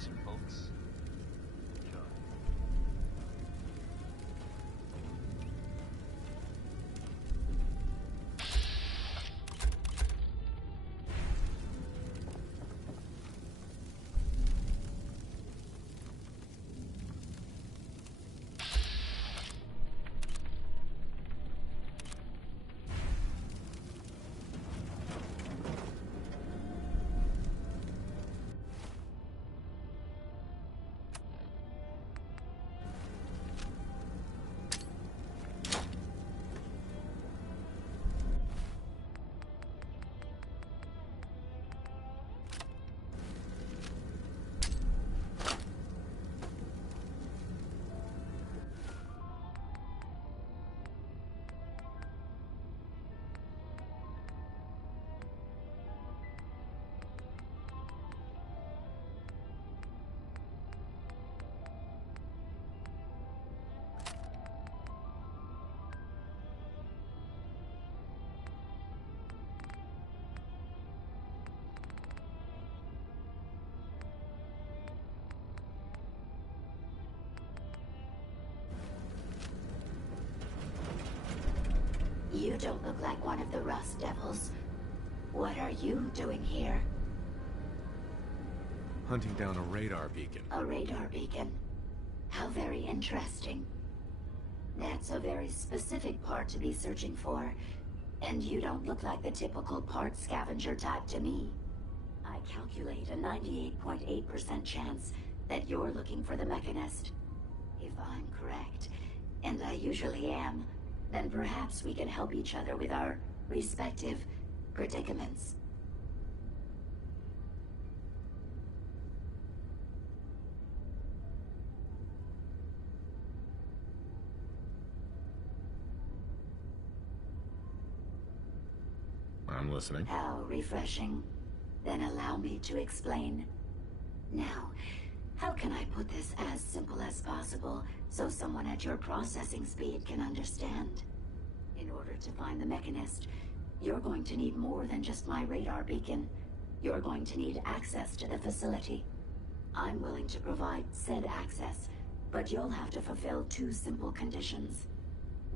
interesting, folks. Enjoy. You don't look like one of the Rust Devils. What are you doing here? Hunting down a radar beacon. A radar beacon? How very interesting. That's a very specific part to be searching for. And you don't look like the typical part scavenger type to me. I calculate a 98.8% chance that you're looking for the Mechanist. If I'm correct, and I usually am, then perhaps we can help each other with our respective predicaments. I'm listening. How refreshing. Then allow me to explain. Now, how can I put this as simple as possible so someone at your processing speed can understand? In order to find the Mechanist, you're going to need more than just my radar beacon. You're going to need access to the facility. I'm willing to provide said access, but you'll have to fulfill two simple conditions.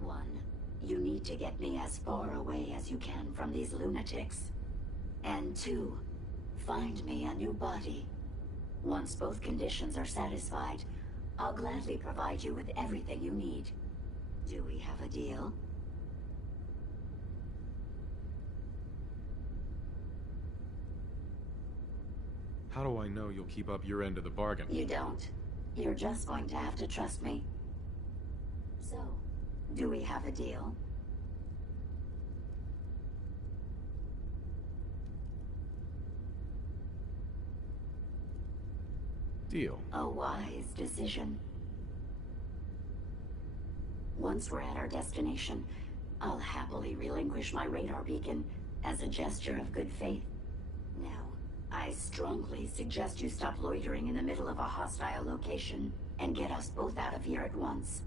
One, you need to get me as far away as you can from these lunatics. And two, find me a new body. Once both conditions are satisfied, I'll gladly provide you with everything you need. Do we have a deal? How do I know you'll keep up your end of the bargain? You don't. You're just going to have to trust me. So, do we have a deal? Deal. A wise decision. Once we're at our destination, I'll happily relinquish my radar beacon as a gesture of good faith. Now, I strongly suggest you stop loitering in the middle of a hostile location and get us both out of here at once.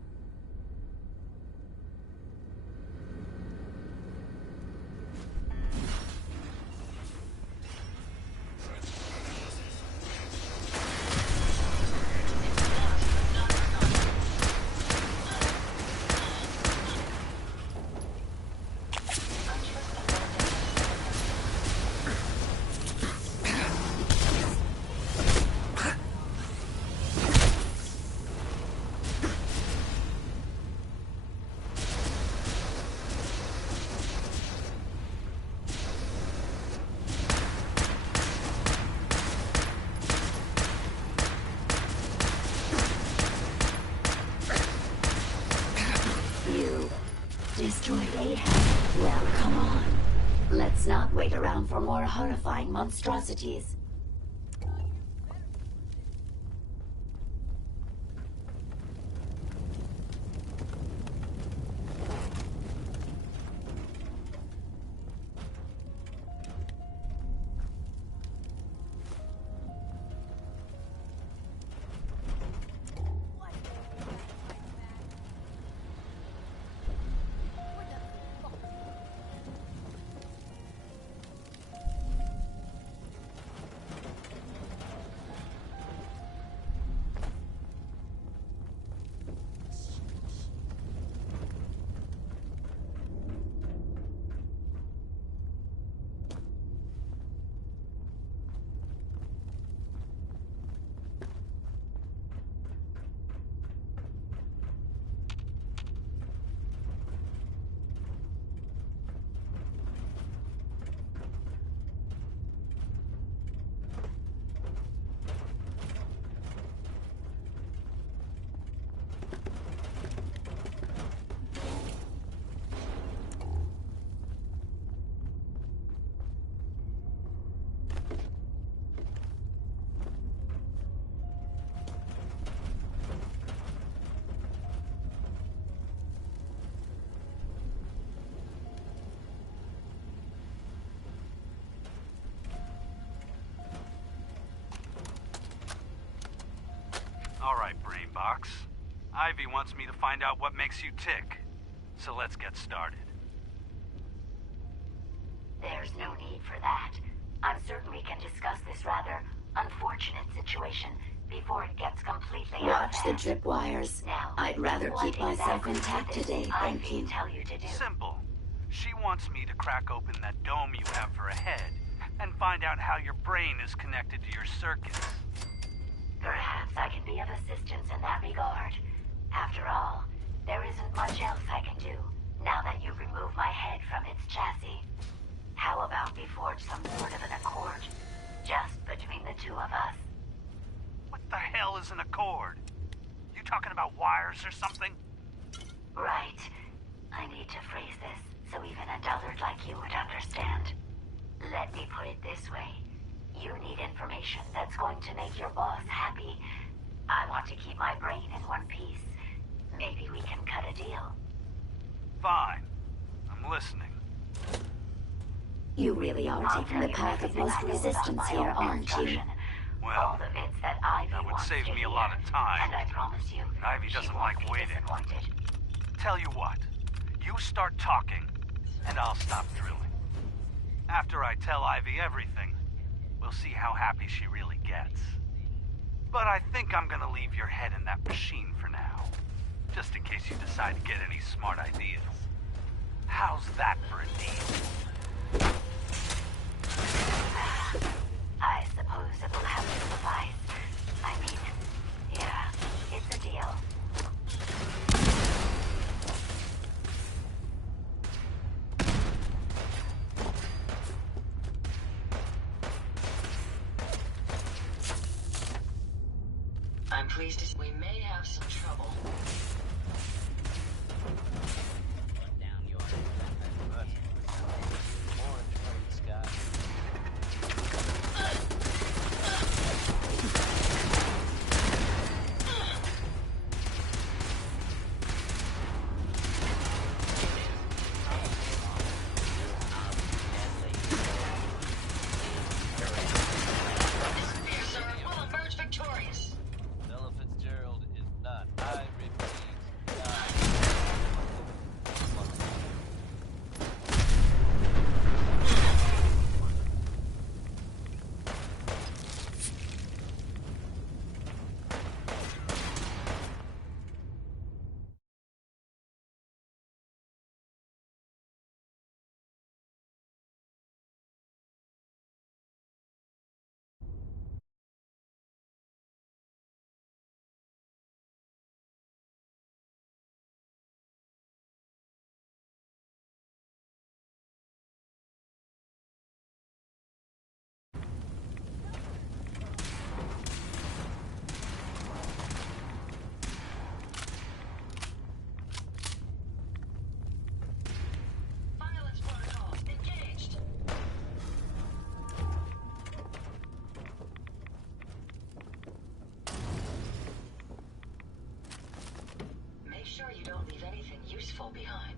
Destroyed Ahab? Well, come on. Let's not wait around for more horrifying monstrosities. box. Ivy wants me to find out what makes you tick. So let's get started. There's no need for that. I'm certain we can discuss this rather unfortunate situation before it gets completely out of Watch the hand. tripwires. Now, I'd rather what keep myself exactly intact did today, this thank Ivy you. tell you to do? Simple. She wants me to crack open that dome you have for a head and find out how your brain is connected to your circuits. Perhaps I can be of assistance in that regard. After all, there isn't much else I can do now that you've removed my head from its chassis. How about we forge some sort of an accord, just between the two of us? What the hell is an accord? You talking about wires or something? Right. I need to phrase this so even a dullard like you would understand. Let me put it this way. You need information that's going to make your boss happy. I want to keep my brain in one piece. Maybe we can cut a deal. Fine. I'm listening. You really are I'll taking tell the you path of everything most I know about resistance my here, own aren't you? construction. All Well, the bits that Ivy that would wants save to me a hear. lot of time. And I promise you, Ivy she doesn't won't like be waiting. disappointed. Tell you what. You start talking, and I'll stop drilling. After I tell Ivy everything, we'll see how happy she really gets. But I think I'm gonna leave your head in that machine for now. Just in case you decide to get any smart ideas. How's that for a deal? I suppose it will have to suffice. I mean, yeah, it's a deal. I'm pleased to say we may have some trouble. Violence protocol engaged. Make sure you don't leave anything useful behind.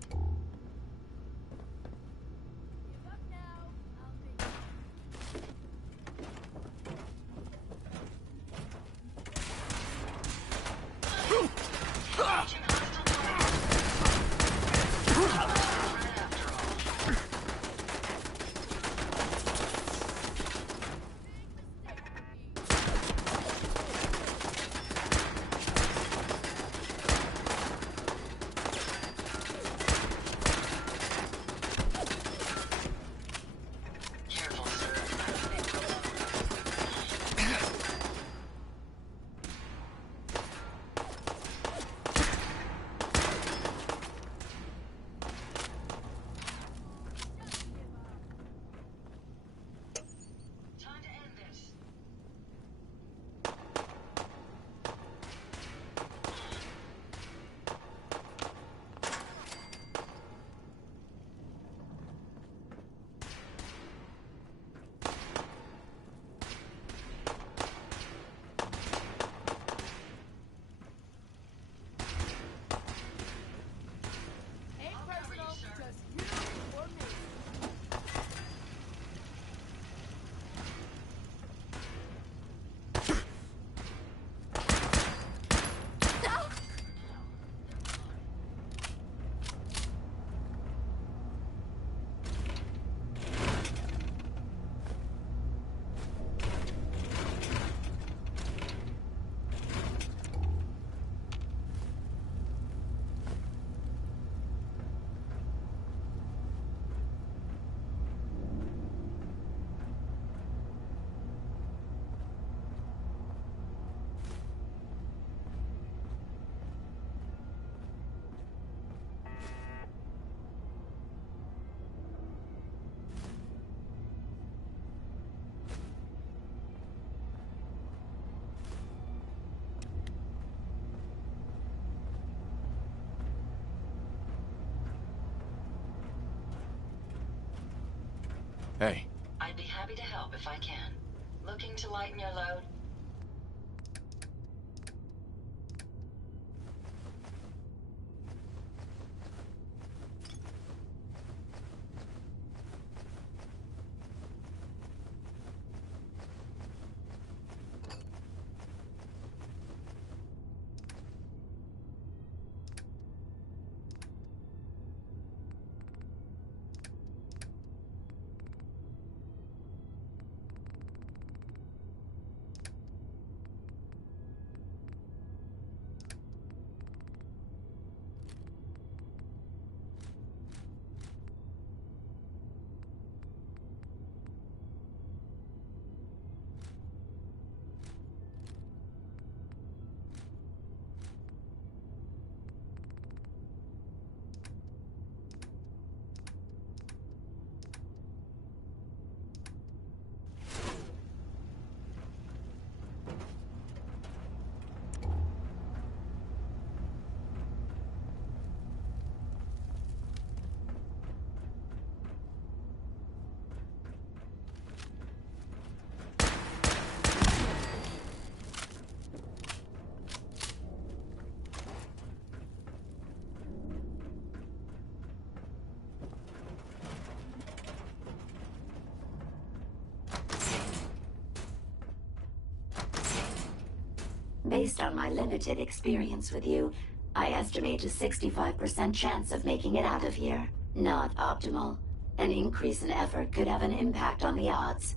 Hey. I'd be happy to help if I can. Looking to lighten your load? Based on my limited experience with you, I estimate a 65% chance of making it out of here. Not optimal. An increase in effort could have an impact on the odds.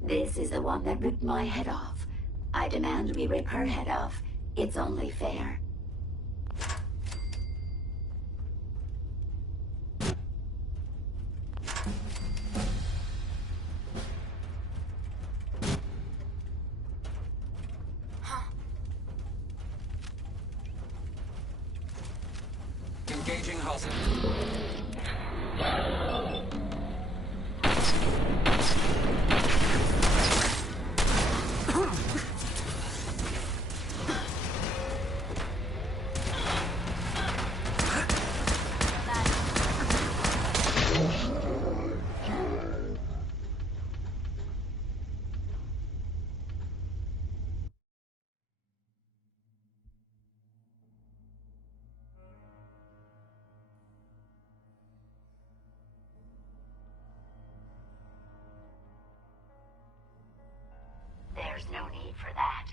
This is the one that ripped my head off. I demand we rip her head off. It's only fair. Engaging hostage. There's no need for that.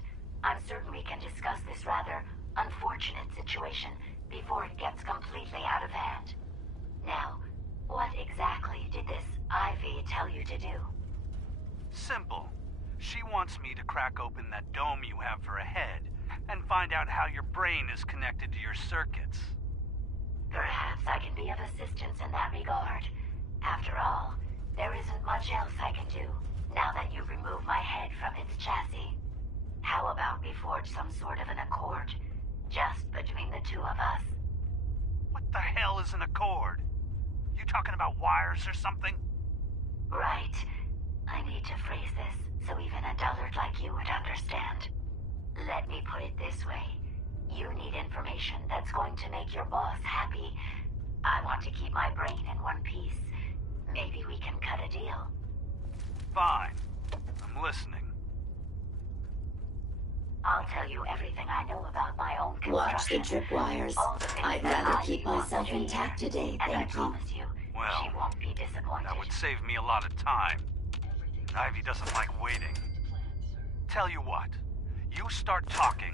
I'm certain we can discuss this rather unfortunate situation before it gets completely out of hand. Now, what exactly did this Ivy tell you to do? Simple. She wants me to crack open that dome you have for a head and find out how your brain is connected to your circuits. Perhaps I can be of assistance in that regard. After all, there isn't much else I can do now that you've removed my head from its chassis. How about we forge some sort of an accord, just between the two of us? What the hell is an accord? You talking about wires or something? Right. I need to phrase this so even a dullard like you would understand. Let me put it this way. You need information that's going to make your boss happy. I want to keep my brain in one piece. Maybe we can cut a deal. Fine. I'm listening. I'll tell you everything I know about my own construction. Watch the tripwires. I'd rather keep myself intact today, thank you. And I promise you, Well, she won't be disappointed. That would save me a lot of time. Ivy doesn't like waiting. Tell you what, you start talking,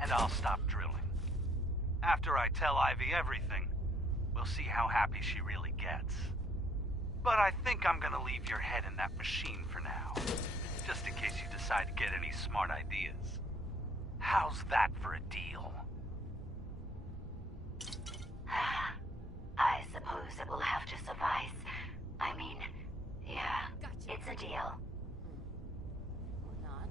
and I'll stop drilling. After I tell Ivy everything, we'll see how happy she really gets. But I think I'm gonna leave your head in that machine for now, just in case you decide to get any smart ideas. How's that for a deal? I suppose it will have to suffice. I mean, yeah, it's a deal. Or not.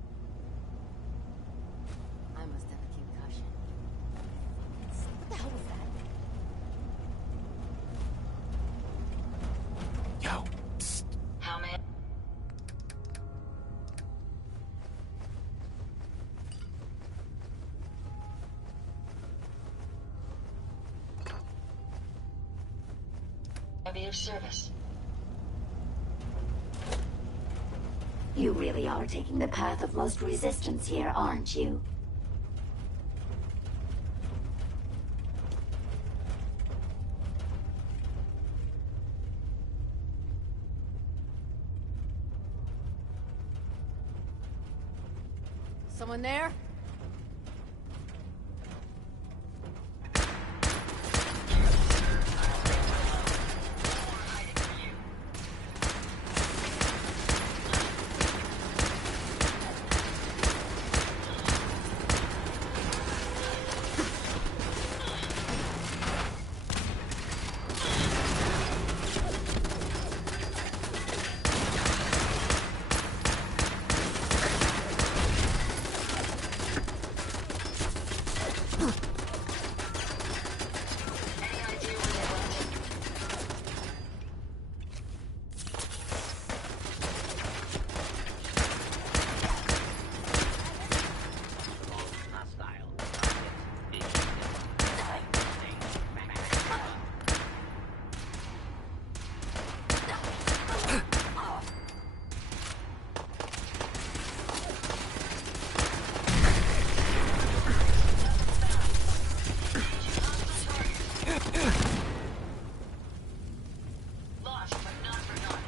be of service. You really are taking the path of most resistance here, aren't you? Someone there? Lost, but not forgotten.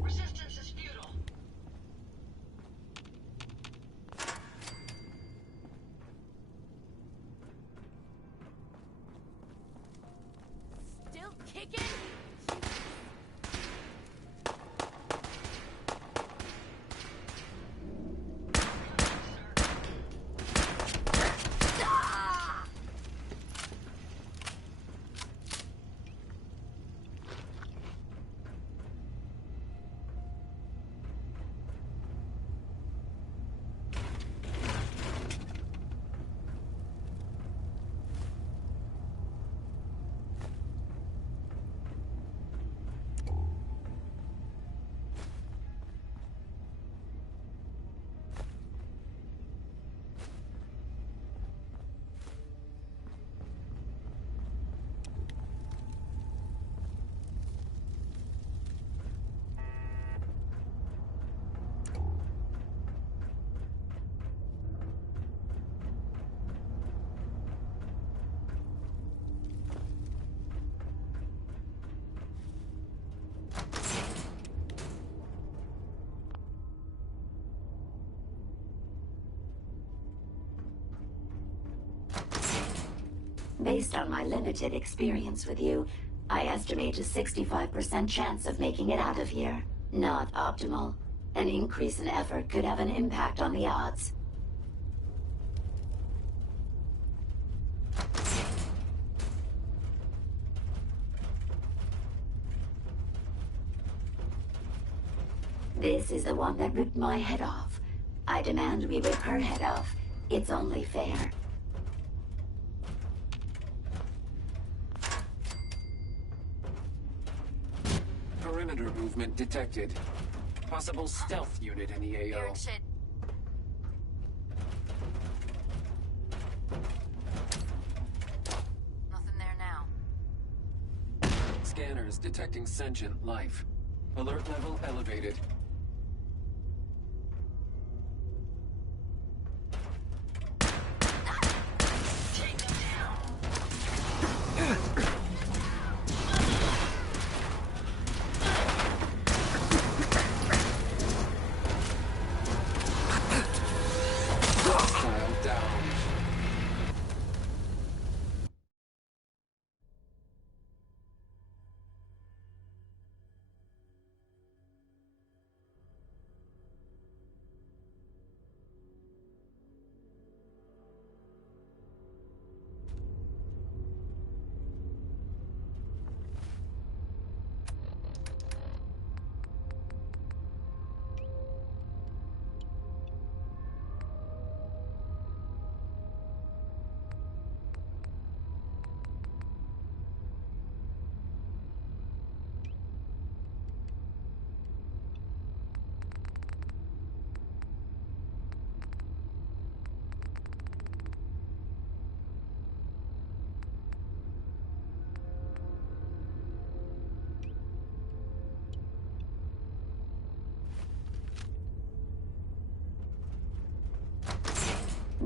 Resistance is futile. Still kicking? Based on my limited experience with you, I estimate a 65% chance of making it out of here. Not optimal. An increase in effort could have an impact on the odds. This is the one that ripped my head off. I demand we rip her head off. It's only fair. Perimeter movement detected. Possible stealth unit in the AO. Eric shit. Nothing there now. Scanners detecting sentient life. Alert level elevated. Take them down. Hostile down.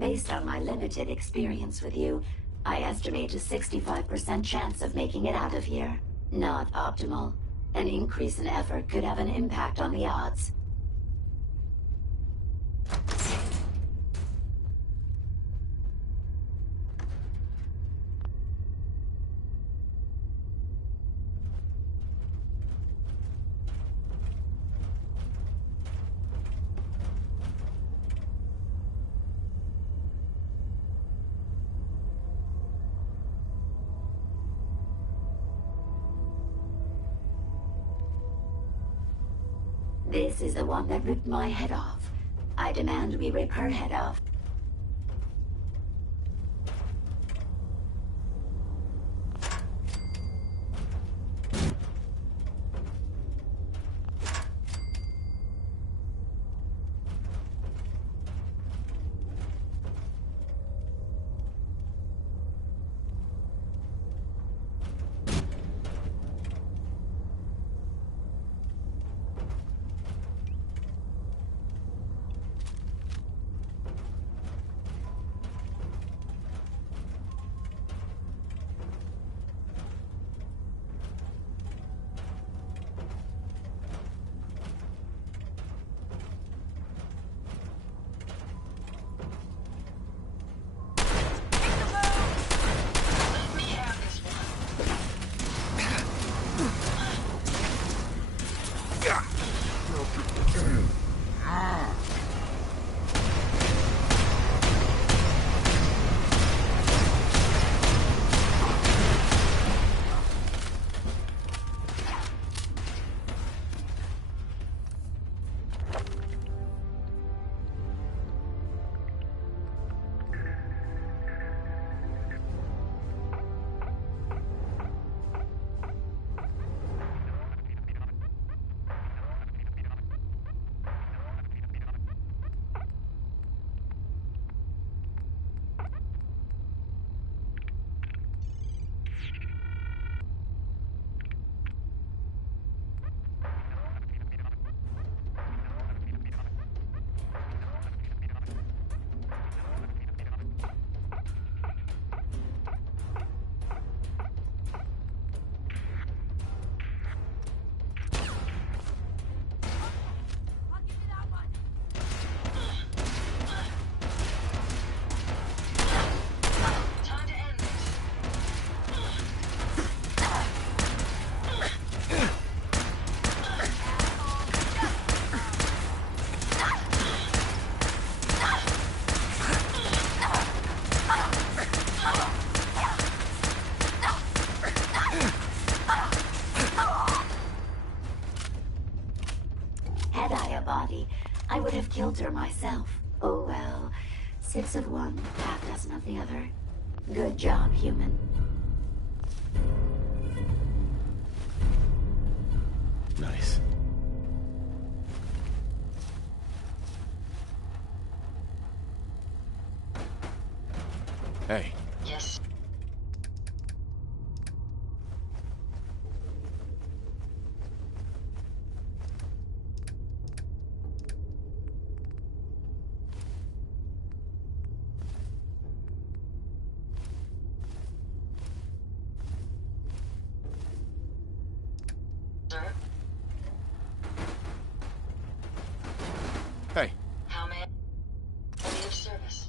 Based on my limited experience with you, I estimate a 65% chance of making it out of here. Not optimal. An increase in effort could have an impact on the odds. This is the one that ripped my head off. I demand we rip her head off. I would have killed her myself. Oh well. 6 of one, half dozen of the other. Good job, human. Nice. Hey. Yes. Sir? Hey. How may I be of service?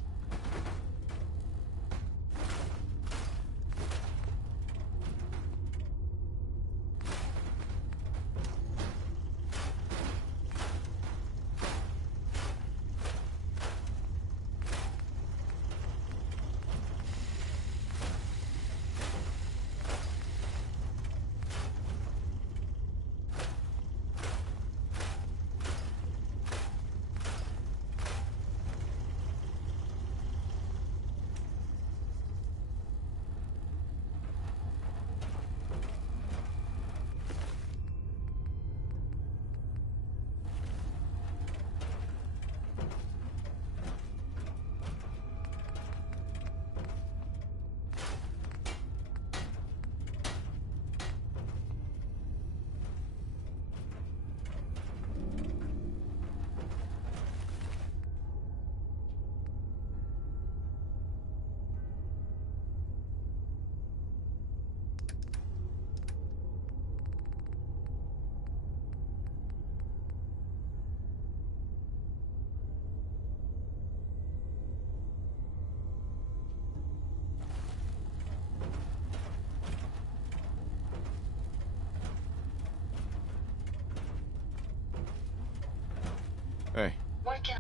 Hey, What can...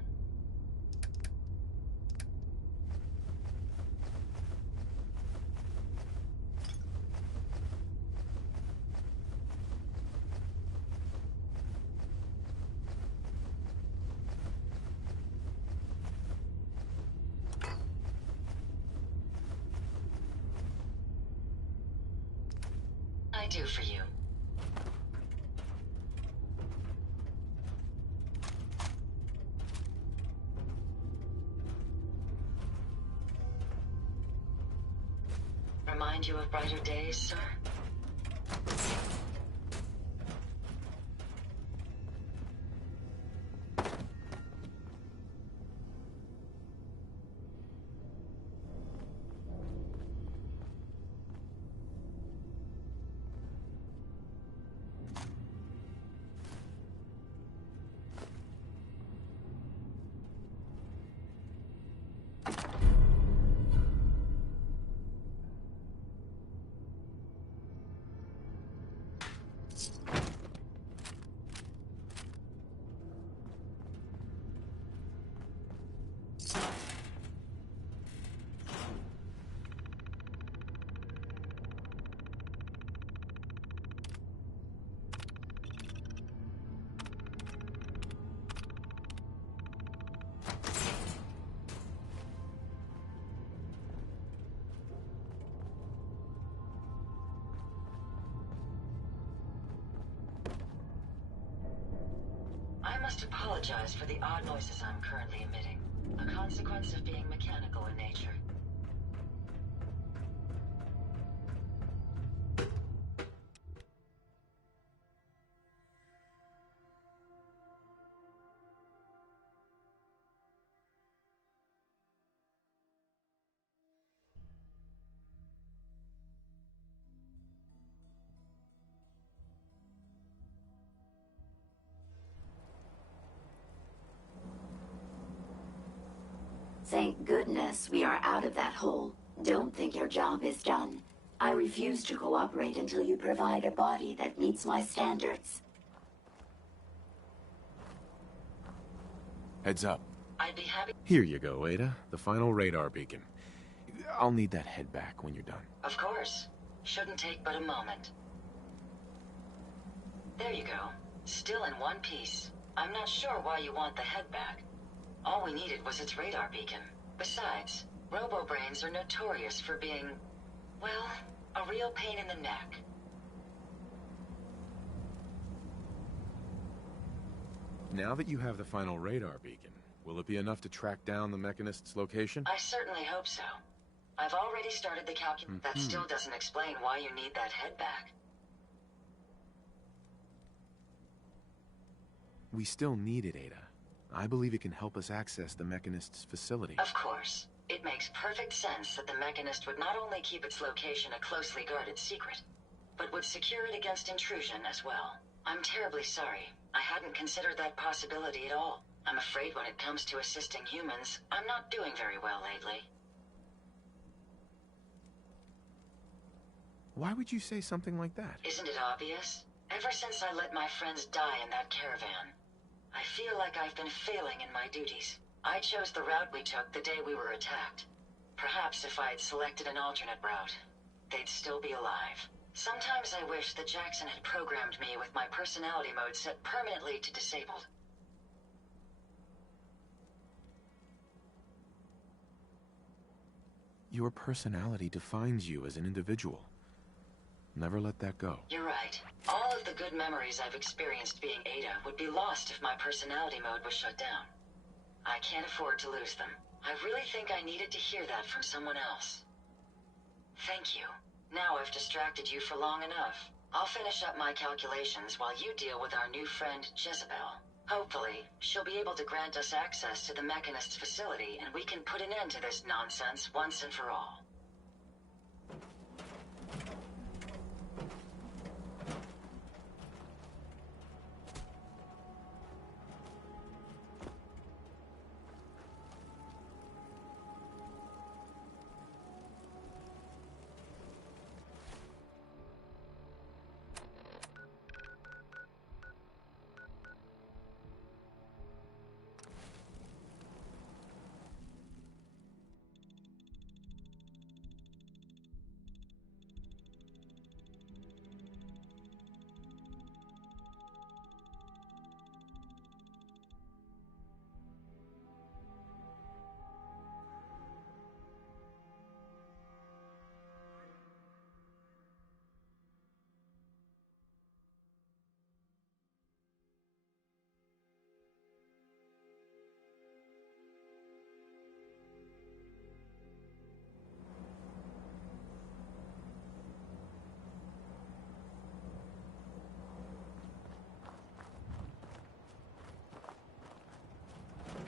I do for you? Remind you of brighter days, sir? I must apologize for the odd noises I'm currently emitting, a consequence of being mechanical in nature. Thank goodness we are out of that hole. Don't think your job is done. I refuse to cooperate until you provide a body that meets my standards. heads up. I'd be happy... Here you go, Ada. The final radar beacon. I'll need that head back when you're done. Of course. Shouldn't take but a moment. There you go. Still in one piece. I'm not sure why you want the head back. All we needed was its radar beacon. Besides, robo-brains are notorious for being, well, a real pain in the neck. Now that you have the final radar beacon, will it be enough to track down the Mechanist's location? I certainly hope so. I've already started the calculation. That still doesn't explain why you need that head back. We still need it, Ada. I believe it can help us access the Mechanist's facility. Of course. It makes perfect sense that the Mechanist would not only keep its location a closely guarded secret, but would secure it against intrusion as well. I'm terribly sorry. I hadn't considered that possibility at all. I'm afraid when it comes to assisting humans, I'm not doing very well lately. Why would you say something like that? Isn't it obvious? Ever since I let my friends die in that caravan, I feel like I've been failing in my duties. I chose the route we took the day we were attacked. Perhaps if I had selected an alternate route, they'd still be alive. Sometimes I wish that Jackson had programmed me with my personality mode set permanently to disabled. Your personality defines you as an individual. Never let that go. You're right. All of the good memories I've experienced being Ada would be lost if my personality mode was shut down. I can't afford to lose them. I really think I needed to hear that from someone else. Thank you. Now I've distracted you for long enough. I'll finish up my calculations while you deal with our new friend, Jezebel. Hopefully, she'll be able to grant us access to the Mechanist's facility and we can put an end to this nonsense once and for all.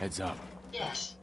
Heads up. Yes.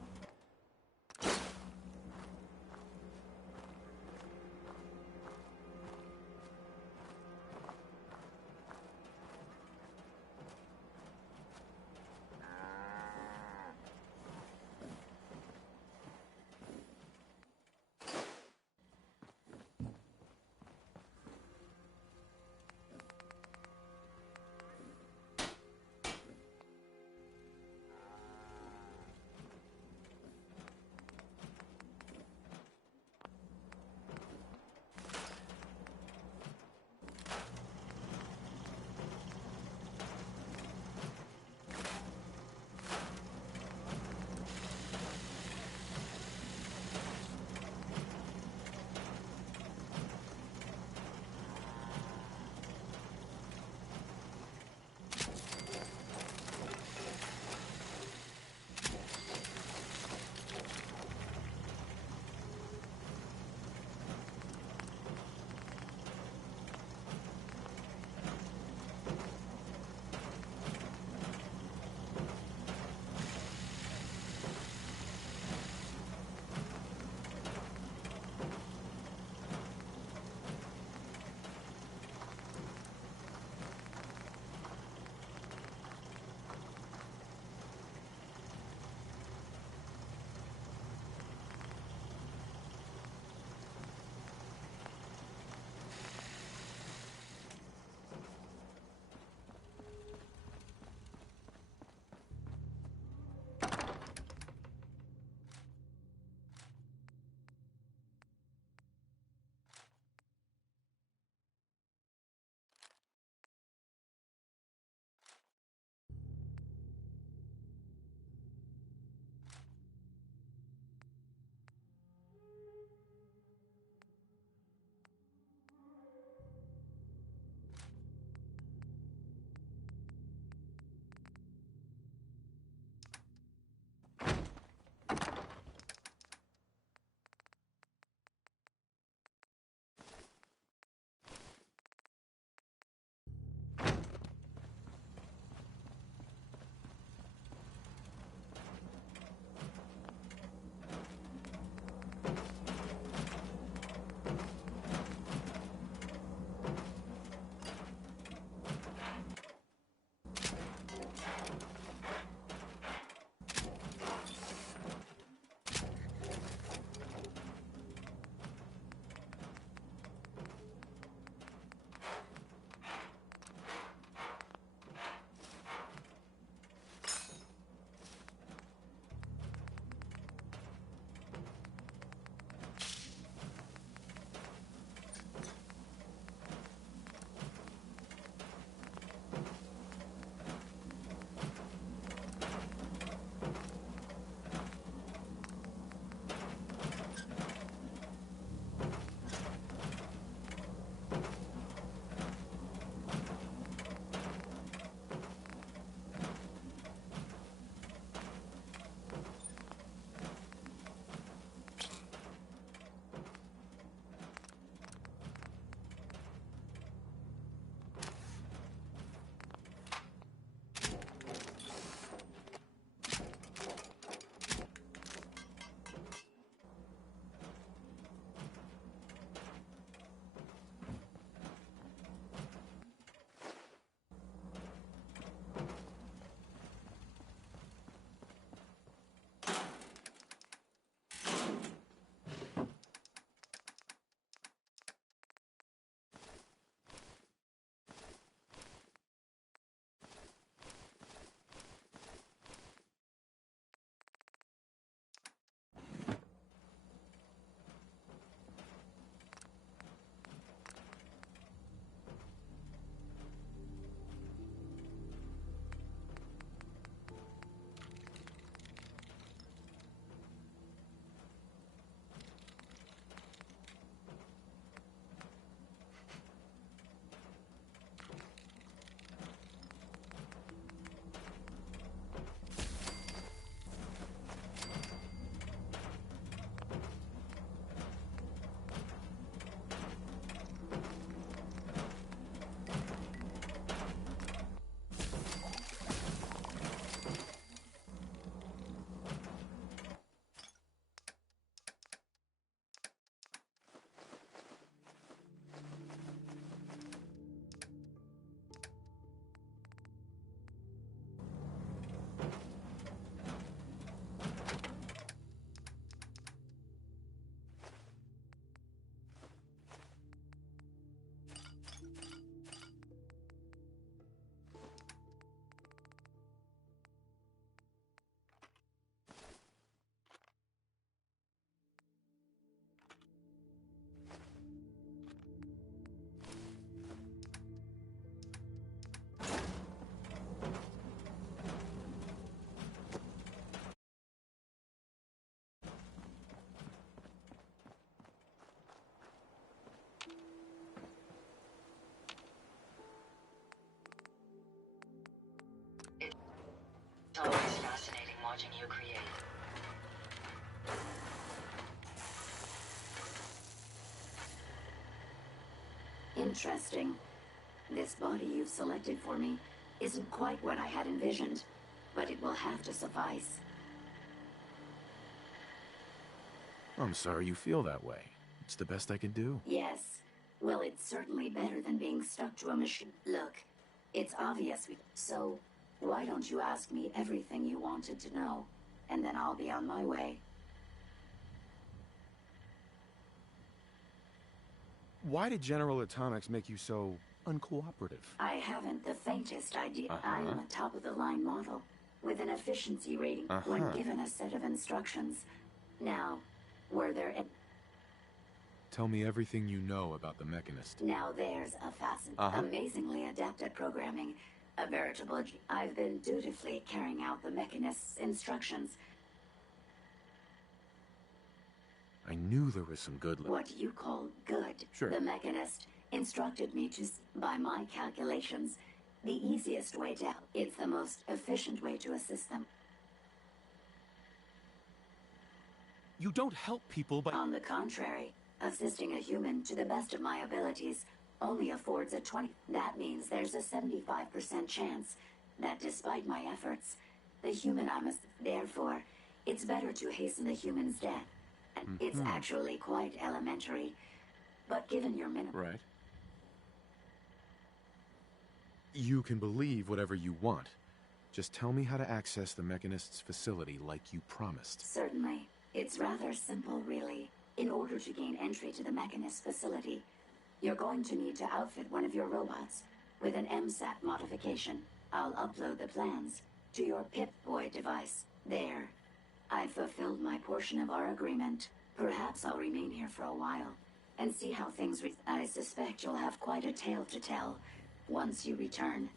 watching you create. Interesting. This body you've selected for me isn't quite what I had envisioned, but it will have to suffice. I'm sorry you feel that way. It's the best I can do. Yes. Well, it's certainly better than being stuck to a machine. Look, it's obvious so why don't you ask me everything you wanted to know, and then I'll be on my way. Why did General Atomics make you so uncooperative? I haven't the faintest idea. I am a top-of-the-line model with an efficiency rating when given a set of instructions. Now, were there... Tell me everything you know about the Mechanist. Now there's a amazingly adept at programming. A veritable... I've been dutifully carrying out the Mechanist's instructions. I knew there was some good... What you call good. Sure. The Mechanist instructed me to... By my calculations, the easiest way to... It's the most efficient way to assist them. You don't help people by... On the contrary, assisting a human to the best of my abilities only affords a 20... That means there's a 75% chance that despite my efforts, the human I must... Therefore, it's better to hasten the human's death. It's actually quite elementary, but given your minimum... Right. You can believe whatever you want. Just tell me how to access the Mechanist's facility like you promised. Certainly. It's rather simple, really. In order to gain entry to the Mechanist facility, you're going to need to outfit one of your robots with an MSAT modification. I'll upload the plans to your Pip-Boy device. There. I've fulfilled my portion of our agreement. Perhaps I'll remain here for a while and see how things I suspect you'll have quite a tale to tell once you return.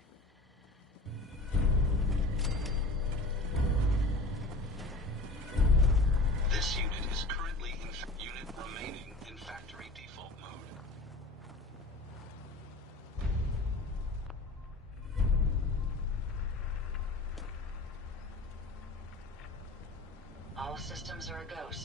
This unit is currently in unit remaining in factory default mode. All systems are a ghost.